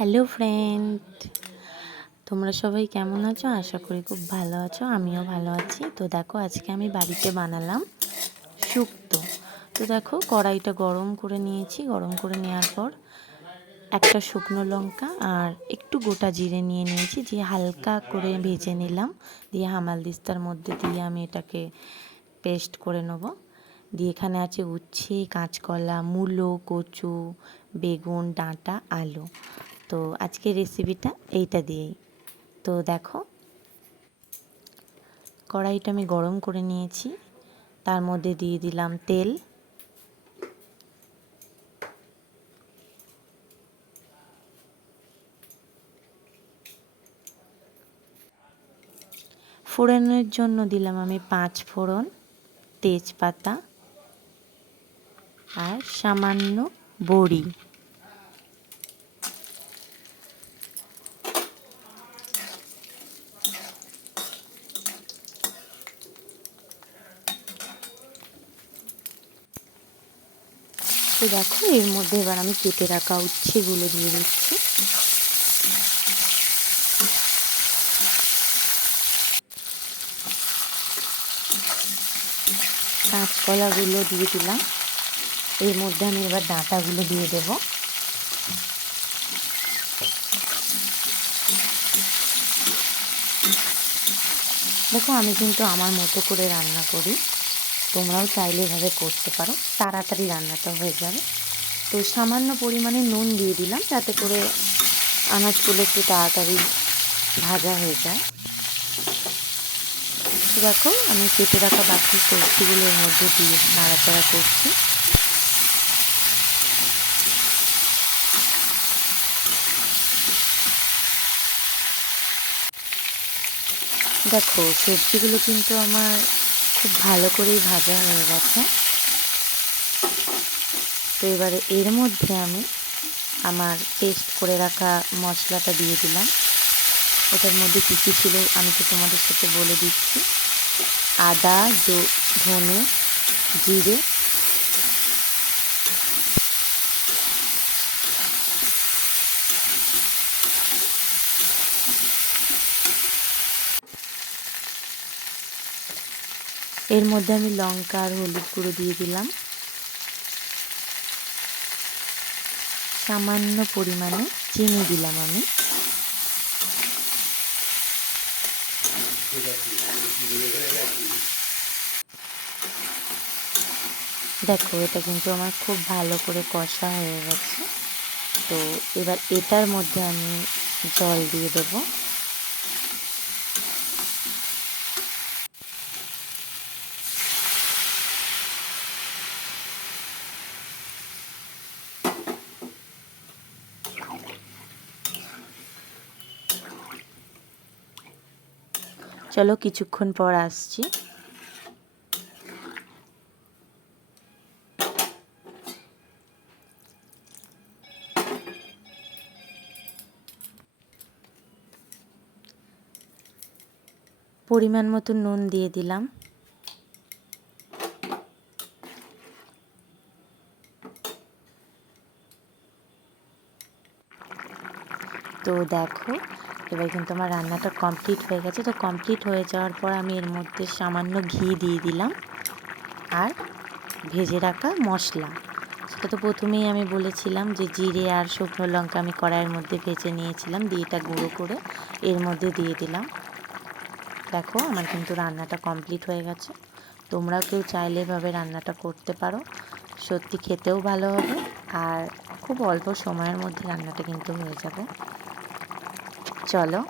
Hello friend, তোমরা সবাই কেমন আছো? আশা করি খুব ভালো আছো। আমিও ভালো আছি। তো দেখো, আজকে আমি বাড়িতে বানালাম শুক্তো। তো দেখো, কড়াইটা গরম করে নিয়েছি। গরম করে নেওয়ার পর একটা শুকনো লঙ্কা আর একটু গোটা জিরে নিয়ে নিয়েছি, দিয়ে হালকা করে ভেজে নিলাম। দিয়ে হামালদিস্তার মধ্যে দিয়ে আমি এটাকে পেস্ট করে নেব। দিয়ে এখানে আছে উচ্ছে, কাঁচকলা, মূলো, কচু, বেগুন, ডাঁটা, আলু। তো আজকের রেসিপিটা এইটা দিয়েই। তো দেখো, কড়াইটা আমি গরম করে নিয়েছি। তার মধ্যে দিয়ে দিলাম তেল, ফোড়নের জন্য দিলাম আমি 5 ফোড়ন, তেজপাতা আর সামান্য বড়ি। তো দেখো, এর মধ্যে এবার আমি কেটে রাখা উচ্ছেগুলো দিয়ে দিচ্ছি। কাঁচকলাগুলো দিয়ে দিলাম। এর মধ্যে আমি এবার ডাঁটাগুলো দিয়ে দেবো। দেখো, আমি কিন্তু আমার মতো করে রান্না করি, তোমরাও চাইলে এভাবে করতে পারো, তাড়াতাড়ি রান্নাটা হয়ে যাবে। তো সামান্য পরিমাণে নুন দিয়ে দিলাম, যাতে করে আনাজগুলো একটু তাড়াতাড়ি ভাজা হয়ে যায়। তো দেখো, আমি কেটে রাখা বাকি সবজিগুলো এর মধ্যে দিয়ে নাড়াচাড়া করছি। দেখো, সবজিগুলো কিন্তু আমার খুব ভালো করেই ভাজা হয়ে গেছে। তো এবারে এর মধ্যে আমি আমার পেস্ট করে রাখা মশলাটা দিয়ে দিলাম। ওটার মধ্যে কী কী ছিল আমি তো তোমাদের সাথে বলে দিচ্ছি। আদা, ধনে, জিরে, এর মধ্যে আমি লঙ্কা আর হলুদ গুঁড়ো দিয়ে দিলাম। সামান্য পরিমাণে চিনি দিলাম আমি। দেখো, এটা কিন্তু আমার খুব ভালো করে কষা হয়ে গেছে। তো এবার এটার মধ্যে আমি জল দিয়ে দেব। চলো, কিছুক্ষণ পর আসছি। পরিমাণ মতো নুন দিয়ে দিলাম। তো দেখো, এবার কিন্তু আমার রান্নাটা কমপ্লিট হয়ে গেছে। তো কমপ্লিট হয়ে যাওয়ার পর আমি এর মধ্যে সামান্য ঘি দিয়ে দিলাম আর ভেজে রাখা মশলা। সেটা তো প্রথমেই আমি বলেছিলাম যে জিরে আর শুকনো লঙ্কা আমি কড়াইয়ের মধ্যে ভেজে নিয়েছিলাম, দিয়ে এটা গুঁড়ো করে এর মধ্যে দিয়ে দিলাম। দেখো, আমার কিন্তু রান্নাটা কমপ্লিট হয়ে গেছে। তোমরাও কেউ চাইলে এভাবে রান্নাটা করতে পারো, সত্যি খেতেও ভালো হবে আর খুব অল্প সময়ের মধ্যে রান্নাটা কিন্তু হয়ে যাবে। চলো।